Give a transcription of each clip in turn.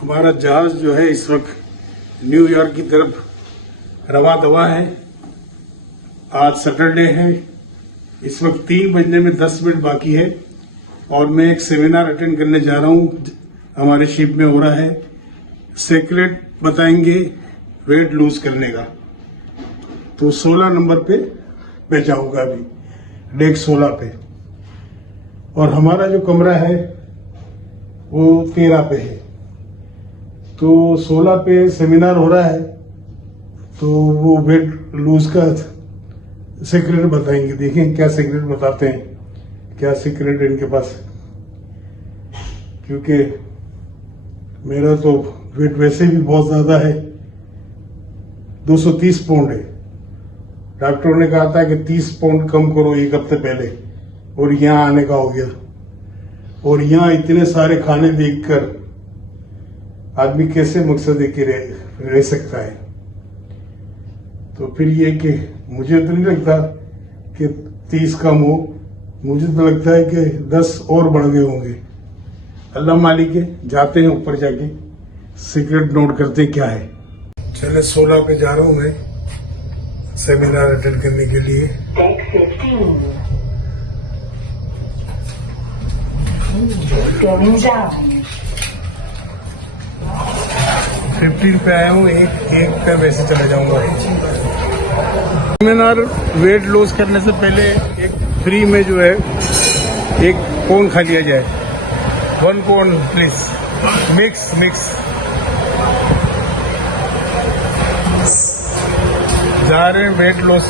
हमारा जहाज जो है इस वक्त न्यूयॉर्क की तरफ रवा दवा है। आज सैटरडे है, इस वक्त 3 बजने में 10 मिनट बाकी है और मैं एक सेमिनार अटेंड करने जा रहा हूँ। हमारे शिप में हो रहा है, सीक्रेट बताएंगे वेट लूज करने का। तो 16 नंबर पे मैं जाऊंगा अभी, डेक 16 पे, और हमारा जो कमरा है वो 13 पे है। तो 16 पे सेमिनार हो रहा है, तो वो वेट लूज का सीक्रेट बताएंगे। देखें क्या सीक्रेट बताते हैं, क्या सीक्रेट इनके पास, क्योंकि मेरा तो वेट वैसे भी बहुत ज्यादा है, 230 पाउंड है। डॉक्टरों ने कहा था कि 30 पाउंड कम करो एक हफ्ते पहले, और यहाँ आने का हो गया। और यहाँ इतने सारे खाने देखकर आदमी कैसे मकसद के रह सकता है। तो फिर ये कि मुझे तो नहीं लगता कि 30 कम हो, मुझे तो लगता है कि 10 और बढ़ गए होंगे। अल्लाह मालिक है, जाते हैं ऊपर जाके सीक्रेट नोट करते क्या है। चले 16 पे जा रहा हूं मैं सेमिनार अटेंड करने के लिए। 15 पे आया हूँ, एक पे वैसे चला जाऊंगा। सेमिनार वेट लॉस करने से पहले एक फ्री में जो है एक कोन खा लिया जाए। 1 कोन प्लीज, मिक्स। जा रहे हैं weight loss.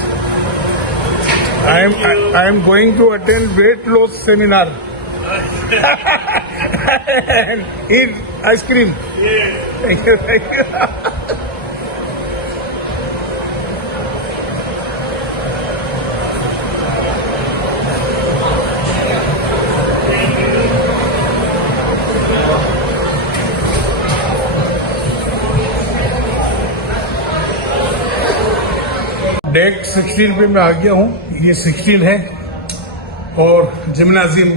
I am going to attend weight loss seminar and eat ice cream. Yeah. Thank you. Deck 16 पे मैं आ गया हूँ। ये 16 है और जिम्नाजियम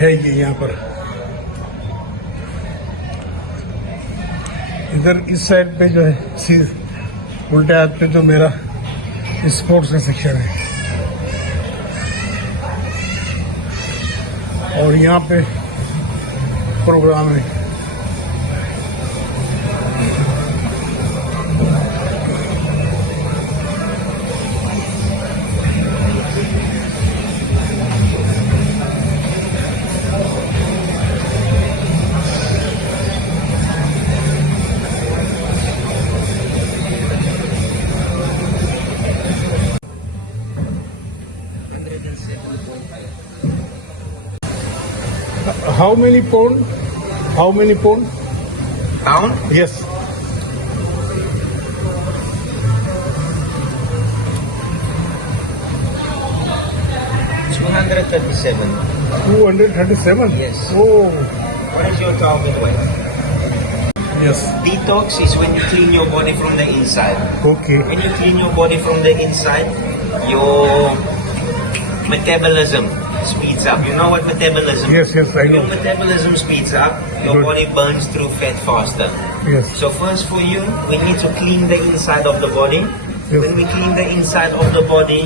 है ये यहाँ पर। इधर इस साइड पे जो है उल्टे हाथ पे जो मेरा स्पोर्ट्स का सेक्शन है, और यहाँ पे प्रोग्राम है। How many pound? Pound? Yes. 237. 237? Yes. Oh, What is your target weight? yes. Detox is when you clean your body from the inside. Okay. When you clean your body from the inside, your metabolism speeds up. You know what metabolism is? Yes, I Your know. metabolism speeds up, your Good. body burns through fat faster. Yes. So first for you, we need to clean the inside of the body. Yes. When we clean the inside of the body,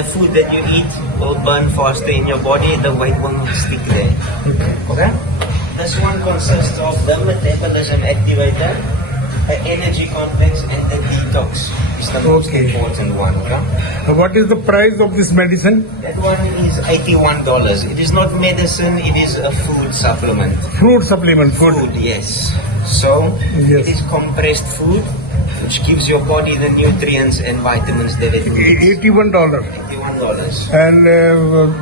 the food that you eat will burn faster in your body, the weight will not stick there. Okay? This one consists of the metabolism activator, the energy complex, and the detox. It's the most Okay. important one. Okay? What is the price of this medicine? That one is $81. It is not medicine, it is a food supplement. Fruit supplement, food. Food, yes. So, Yes. it is compressed food, which gives your body the nutrients and vitamins that it needs. $81. $81. And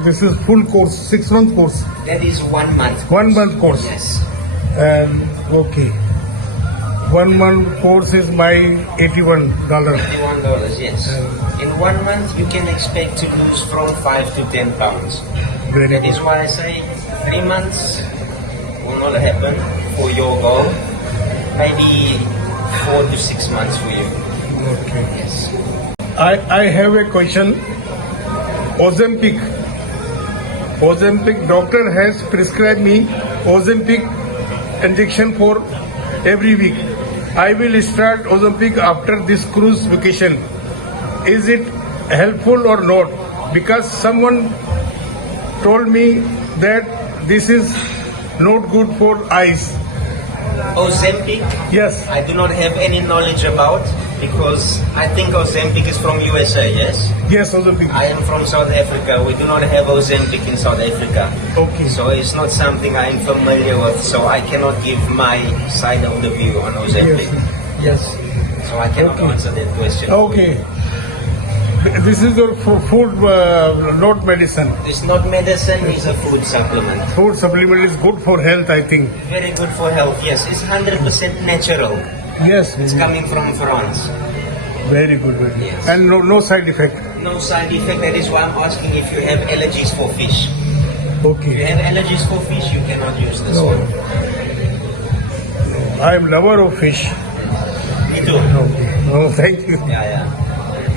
this is full course, 6-month course, That is 1 month. 1 month course. Yes. And okay, 1 month course is my $81. $81, yes. In 1 month, you can expect to lose from 5 to 10 pounds. Very That is good. why I say 3 months will not happen for your goal. Maybe 4 to 6 months for you. Okay. Yes. I have a question. Ozempic. Doctor has prescribed me Ozempic injection for every week. I will start Ozempic after this cruise vacation. Is it helpful or not? Because someone told me that this is not good for eyes. Ozempic, Yes, I do not have any knowledge about because I think Ozempic is from USA, yes? yes, Ozempic. I am from South Africa. We do not have Ozempic in South Africa. Okay. So it's not something I'm familiar with. So I cannot give my side of the view on Ozempic. Yes. So I cannot Okay. answer that question. Okay. This is your food, not medicine. It's not medicine, it's a food supplement. Food supplement is good for health, I think. Very good for health, yes. It's 100% natural. Yes. It's coming from France. Very good. Very good. Yes. And no side effect. No side effect. That is why I'm asking if you have allergies for fish. If Okay. you have allergies for fish, you cannot use this No. one. I am lover of fish. Me too. Okay. Oh, thank you. Yeah.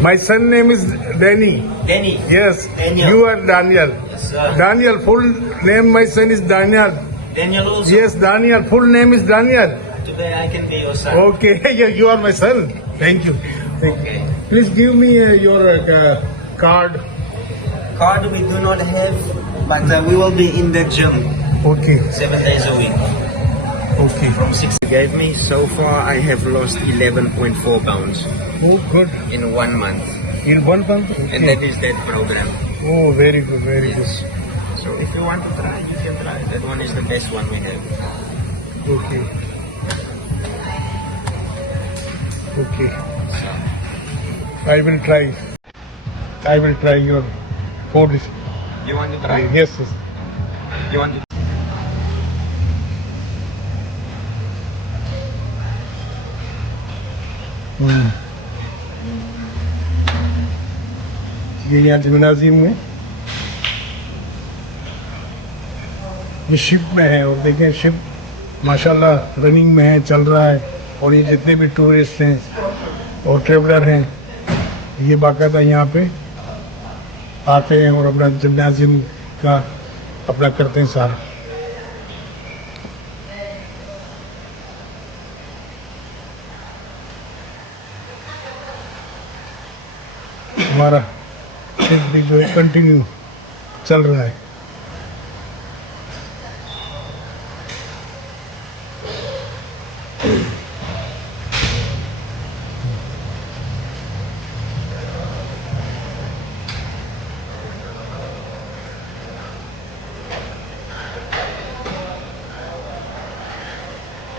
My son name is Danny. Danny. Yes. Daniel. You are Daniel. Yes, sir. Daniel, full name, my son is Daniel. Daniel also. Yes, Daniel, full name is Daniel. Today I can be your son. Okay, you are my son. Thank you. Thank you. Okay. Please give me your card. Card we do not have, but we will be in the gym Okay, 7 days a week. okay. From 6 you gave me, so far I have lost 11.4 pounds Oh, good. in 1 month. In 1 month? And that is that program. Oh, very good, very good. So if you want to try, you can try. That one is the best one we have. Okay. Okay. I will try. I will try your food. You want to try? Yes, yes. You want to ये यहाँ gymnasium में ये ship में है और देखें ship माशाल्लाह running में है, चल रहा है। और ये जितने भी टूरिस्ट हैं और ट्रेवलर हैं ये बाकायदा यहाँ पे आते हैं और अपना जिम्नाजियम का अपना करते हैं सारा। हमारा शिप भी जो है कंटिन्यू चल रहा है।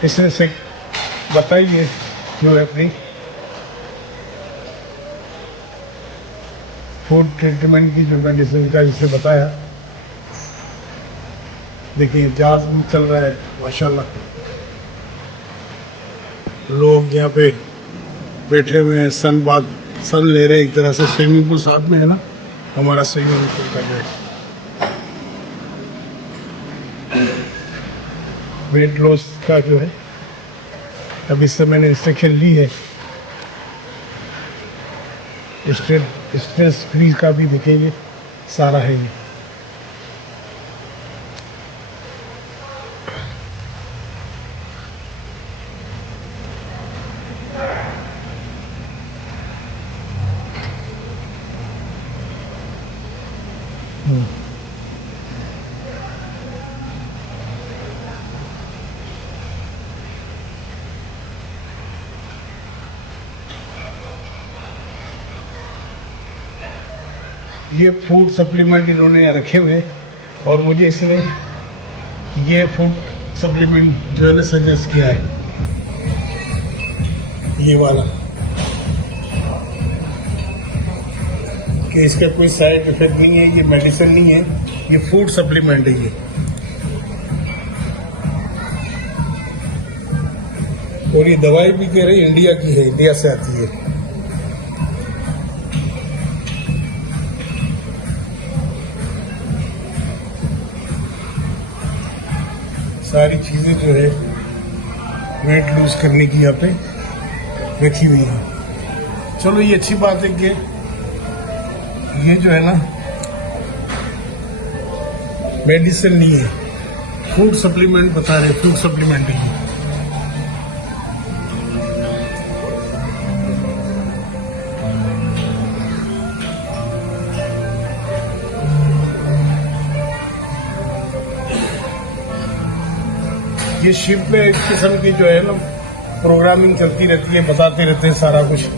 इसमें से बताइए जो है अपनी फूड ट्रीटमेंट की जो मेडिसिन का इसे बताया। देखिए जहाज भी चल रहा है माशाल्लाह। लोग यहाँ पे बैठे हुए हैं, सन ले रहे हैं एक तरह से। स्विमिंग पूल साथ में है ना, हमारा स्विमिंग पूल का जो है वेट लॉस का जो है अब इससे मैंने इंस्ट्रक्शन ली है। स्ट्रेस फ्री का भी देखेंगे सारा है ये। ये फूड सप्लीमेंट इन्होंने रखे हुए हैं और मुझे इसने ये फूड सप्लीमेंट जो है ना सजेस्ट किया है, ये वाला, कि इसका कोई साइड इफेक्ट नहीं है, ये मेडिसिन नहीं है, ये फूड सप्लीमेंट है ये। और ये दवाई भी कह रही इंडिया की है, इंडिया से आती है। सारी चीजें जो है वेट लूज करने की यहाँ पे रखी हुई है। चलो ये अच्छी बात है कि ये जो है ना मेडिसिन नहीं है, फूड सप्लीमेंट बता रहे, फूड सप्लीमेंट ही है। ये शिप में एक किस्म की जो है ना प्रोग्रामिंग चलती रहती है, बताते रहते हैं सारा कुछ।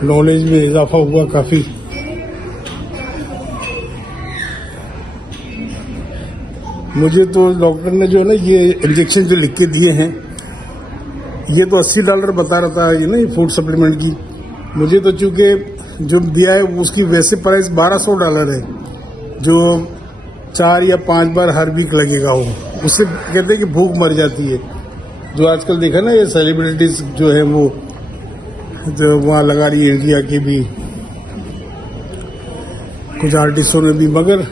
नॉलेज में इजाफा हुआ काफी। मुझे तो डॉक्टर ने जो है ना ये इंजेक्शन जो लिख के दिए हैं, ये तो $80 बता रहा था, ये ना ये फूड सप्लीमेंट की। मुझे तो चूंकि जो दिया है उसकी वैसे प्राइस $1200 है, जो 4 या 5 बार हर वीक लगेगा। वो उससे कहते हैं कि भूख मर जाती है। जो आजकल देखा ना ये सेलिब्रिटीज जो है वो जो वहाँ लगा रही है, इंडिया की भी कुछ आर्टिस्टों ने भी। मगर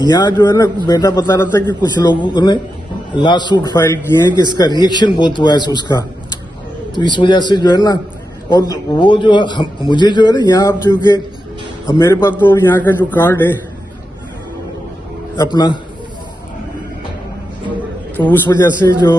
यहाँ जो है ना बेटा बता रहा था कि कुछ लोगों ने लॉ सूट फाइल किए हैं कि इसका रिएक्शन बहुत हुआ है उसका, तो इस वजह से जो है ना। और वो जो मुझे जो है ना यहाँ अब चूँकि अब मेरे पास तो यहाँ का जो कार्ड है अपना, तो उस वजह से जो